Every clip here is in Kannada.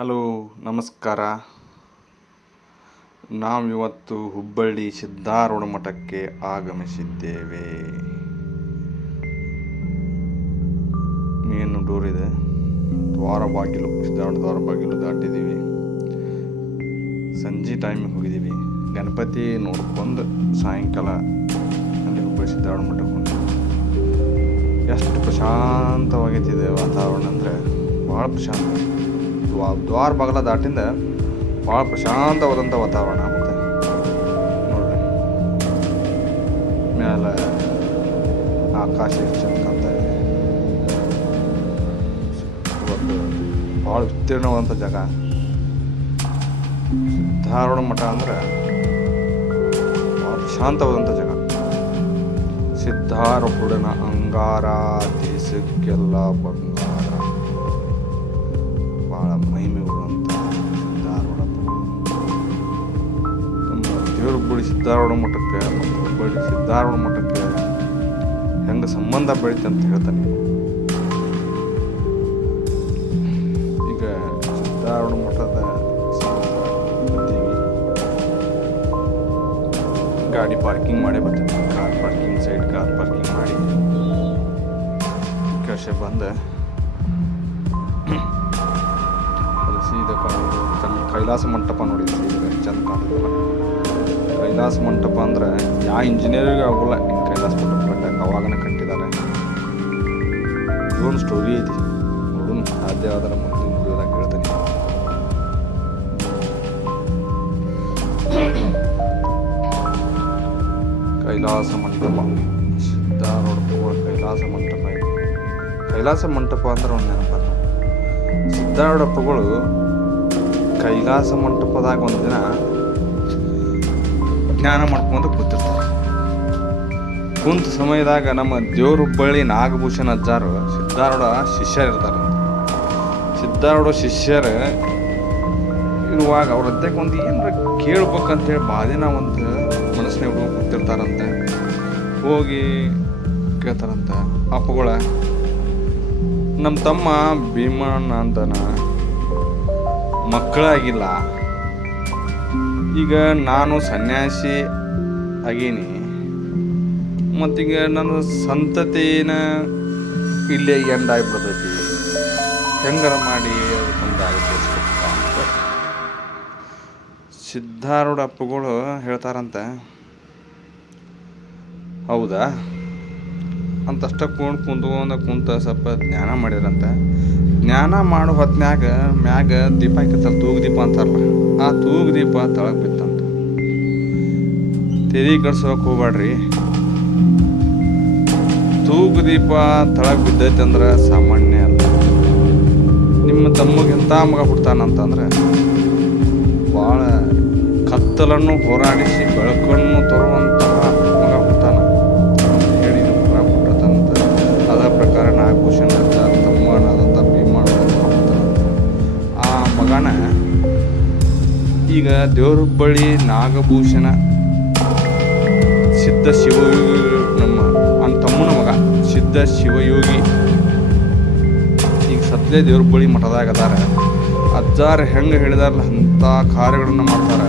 ಹಲೋ, ನಮಸ್ಕಾರ. ನಾವಿವತ್ತು ಹುಬ್ಬಳ್ಳಿ ಸಿದ್ಧಾರೂಢ ಮಠಕ್ಕೆ ಆಗಮಿಸಿದ್ದೇವೆ. ಏನು ಇದೆ. ದ್ವಾರ ಬಾಗಿಲು, ಸಿದ್ಧಾರೂಢ ದ್ವಾರ ಬಾಗಿಲು ದಾಟಿದ್ದೀವಿ. ಸಂಜೆ ಟೈಮಿಗೆ ಹೋಗಿದ್ದೀವಿ. ಗಣಪತಿ ನೋಡ್ಕೊಂಡು ಸಾಯಂಕಾಲ ಅಲ್ಲಿ ಹುಬ್ಬಳ್ಳಿ ಸಿದ್ಧಾರೂಢ ಮಠಕ್ಕೆ ಹೋಗಿ ಎಷ್ಟು ಪ್ರಶಾಂತವಾಗೈತಿದೆ ವಾತಾವರಣ ಅಂದರೆ. ಭಾಳ ಪ್ರಶಾಂತ. ದ್ವಾ ದ್ವಾರ ಬಾಗಲ ದಾಟಿಂದ ಭಾಳ ಪ್ರಶಾಂತವಾದಂಥ ವಾತಾವರಣ ಮತ್ತು ನೋಡ್ರಿ. ಮೇಲೆ ಆಕಾಶ ಎಷ್ಟು ಚಂದ ಇದೆ. ಇವತ್ತು ಭಾಳ ವಿಸ್ತೀರ್ಣವಾದಂಥ ಜಾಗ. ಧಾರವಾಡ ಮಠ ಅಂದರೆ ಭಾಳ ಪ್ರಶಾಂತವಾದಂಥ ಜಾಗ. ಸಿದ್ಧಾರೂಢನ ಅಂಗಾರ, ದೇಶಕ್ಕೆಲ್ಲ ಬಂಗಾರ. ಹುಬ್ಬಳ್ಳಿ ಸಿದ್ಧಾರೂಢ ಮಠಕ್ಕೆ ಮತ್ತು ಹುಬ್ಬಳ್ಳಿ ಸಿದ್ಧಾರೂಢ ಮಠಕ್ಕೆ ಹೆಂಗೆ ಸಂಬಂಧ ಬೆಳೀತೆ ಅಂತ ಹೇಳ್ತಾನೆ. ಈಗ ಸಿದ್ಧಾರೂಢ ಮಠದ ಗಾಡಿ ಪಾರ್ಕಿಂಗ್ ಮಾಡಿ ಬರ್ತೀನಿ. Car parking, side car parking ಮಾಡಿ. ಕಷೆ ಬಂದು ಸೀದ ಸೀದಾ ಕಾಣೋದು ಕೈ- ಕೈಲಾಸ ಮಂಟಪ ನೋಡಿ, ಸೀದಾ ಚಂದ ಕಾಣೋದಿಲ್ಲ ಕೈಲಾಸ ಮಂಟಪ ಅಂದ್ರೆ ಯಾವ ಇಂಜಿನಿಯರಿಗೆ ಆಗೋಲ್ಲ. ಹಿಂಗೆ ಕೈಲಾಸ ಮಂಟಪ ಕಟ್ಟಕ್ಕೆ ಅವಾಗನ ಕಟ್ಟಿದ್ದಾರೆ ಇದೊಂದು ಸ್ಟೋರಿ ಐತಿ. ನೋಡೋಣ ಸಾಧ್ಯ ಆದ್ರೆ ಮುಂದಿನ ವಿಡಿಯೋದಾಗ ಹೇಳ್ತೀನಿ. ಕೈಲಾಸ ಮಂಟಪ. ಸಿದ್ಧಾರೂಢ ಕೈಲಾಸ ಮಂಟಪ ಕೈಲಾಸ ಮಂಟಪ ಅಂದ್ರೆ ಒಂದು ನೆನಪ ಸಿದ್ಧಾರೂಢಪ್ಪಗಳು ಕೈಲಾಸ ಮಂಟಪದಾಗ ಒಂದು ಜ್ಞಾನ ಮಾಡ್ಕೊಂಡು ಕೂತಿರ್ತಾರೆ. ಕುಂತ ಸಮಯದಾಗ ನಮ್ಮ ದೇವ್ರ ಹುಬ್ಬಳ್ಳಿ ನಾಗಭೂಷಣ ಅಜ್ಜಾರು, ಸಿದ್ಧಾರೂಢ ಶಿಷ್ಯರಿರ್ತಾರೆ ಸಿದ್ಧಾರೂಢ ಶಿಷ್ಯರು ಇರುವಾಗ ಅವ್ರ ಒಂದು ಏನರ ಕೇಳ್ಬೇಕಂತೇಳಿ ಭಾಳ ದಿನ ಒಂದು ಮನಸ್ಸಿನ ಹುಡುಗ ಕೂತಿರ್ತಾರಂತೆ. ಹೋಗಿ ಕೇಳ್ತಾರಂತೆ, ಅಪ್ಪಗಳ ನಮ್ಮ ತಮ್ಮ ಭೀಮಣ್ಣ ಅಂತನ ಮಕ್ಕಳಾಗಿಲ್ಲ. ಈಗ ನಾನು ಸನ್ಯಾಸಿ ಆಗೀನಿ. ಮತ್ತೀಗ ನನ್ನ ಸಂತತಿನ ಇಲ್ಲೇ ಎಂಡ್ ಆಗಿಬಿಡ್ತೈತಿ ಹೆಂಗಾರ ಮಾಡಿ ಅದಕ್ಕೊಂದು ಆಗಿಸ್ಕೊಪ್ಪ ಅಂತ. ಸಿದ್ಧಾರೂಢ ಅಪ್ಪಗಳು ಹೇಳ್ತಾರಂತೆ. ಹೌದಾ? ಅಂತಷ್ಟ ಕೂಣ್ ಕುಂತ್ಕೊಂಡ ಕುಂತ ಸ್ವಲ್ಪ ಜ್ಞಾನ ಮಾಡಿದ್ರಂತೆ. ಜ್ಞಾನ ಮಾಡೋ ಹೊತ್ನ್ಯಾಗ ಮ್ಯಾಗ ದೀಪ ಹಾಕಿರ್ತಾರೆ, ತೂಗು ದೀಪ ಅಂತಾರಲ್ಲ, ಆ ತೂಗು ದೀಪ ತಳಗ್ ಬಿತ್ತಂತ. ತೆರಿ ಕಡ್ಸೋಕೆ ಹೋಗ್ಬೇಡ್ರಿ ತೂಗು ದೀಪ ತಳಗ್ ಬಿದ್ದೈತೆ ಅಂದ್ರೆ ಸಾಮಾನ್ಯ ಅಲ್ಲ. ನಿಮ್ಮ ತಮ್ಮಗೆ ಎಂಥ ಮಗ ಹುಡ್ತಾನಂತಂದ್ರೆ ಭಾಳ ಕತ್ತಲನ್ನು ಹೋರಾಡಿಸಿ ಬೆಳಕನ್ನು ತರುವಂತಹ ಮಗನ ಈಗ ದೇವ್ರ ಬಳಿ ನಾಗಭೂಷಣ ಸಿದ್ಧ ಶಿವಯೋಗಿ ನಮ್ಮ ನನ್ನ ತಮ್ಮನ ಮಗ ಸಿದ್ಧ ಶಿವಯೋಗಿ ಈಗ ಸದ್ಯ ದೇವ್ರ ಬಳಿ ಮಠದಾಗ ಅದಾರ ಅಜ್ಜಾರು ಹೆಂಗೆ ಹೇಳಿದಾರಲ್ಲ ಅಂಥ ಕಾರ್ಯಗಳನ್ನು ಮಾಡ್ತಾರೆ.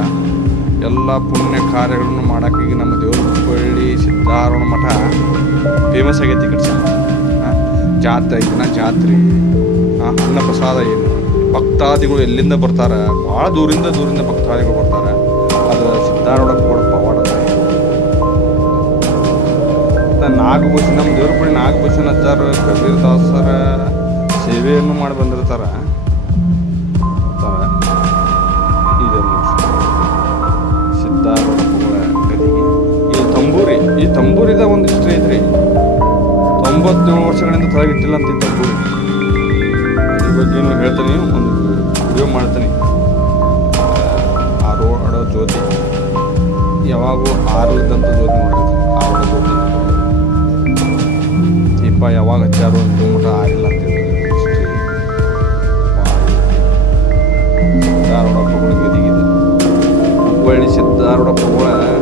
ಎಲ್ಲ ಪುಣ್ಯ ಕಾರ್ಯಗಳನ್ನು ಮಾಡೋಕೆ ನಮ್ಮ ದೇವ್ರ ಬಳ್ಳಿ ಸಿದ್ಧಾರೂಢ ಮಠ ಫೇಮಸ್ ಆಗೈತಿ ಕಟ್ಸ ಜಾತ್ರೆ ಐತಿ ಜಾತ್ರೆ. ಅನ್ನ ಪ್ರಸಾದ ಏನು ಭಕ್ತಾದಿಗಳು ಎಲ್ಲಿಂದ ಬರ್ತಾರೆ? ಭಾಳ ದೂರಿಂದ ದೂರಿಂದ ಭಕ್ತಾದಿಗಳು ಬರ್ತಾರೆ. ಅದು ಸಿದ್ಧಾರೂಢ ಕೂಡ ಪವಾಡ ನಾಗಭೂಷಣ, ನಮ್ಮ ಬಳಿ ನಾಗಭೂಷಣ ಹಚ್ಚಾರ ಕಬೀರ್ ದಾಸರ ಸೇವೆಯನ್ನು ಮಾಡಿ ಬಂದಿರ್ತಾರೆ. ತಂಬೂರಿ, ಈ ತಂಬೂರಿದ ಒಂದು ಹಿಸ್ಟ್ರಿ ಐತ್ರಿ ತೊಂಬತ್ತೇಳು ವರ್ಷಗಳಿಂದ ತಳಗಿಟ್ಟಿಲ್ಲ ಅಂತ ಈ ತಂಬೂರಿ. ಬಗ್ಗೆನೂ ಹೇಳ್ತೀನಿ, ಒಂದು ವಿಡಿಯೋ ಮಾಡ್ತೀನಿ. ಆ ಆಡೋ ಜ್ಯೋತಿ. ಯಾವಾಗೂ ಆರ್ಲದಂತ ಜ್ಯೋತಿ ನೋಡಿರ್ತೀನಿ ಆರೋಡ ಜ್ಯೋತಿ. ದೀಪ ಯಾವಾಗ ಹಚ್ಚಾರು ಅಂತ ಮಠ ಆಗಿಲ್ಲ ಅಂತ ಧಾರವಾಡ ಪ್ರಭುಗಳ ಗದಿಗಿದೆ ಹುಬ್ಬಳ್ಳಿ ಸಿದ್ಧಾರೂಢಪ್ಪಗಳ ಸಮಾಧಿ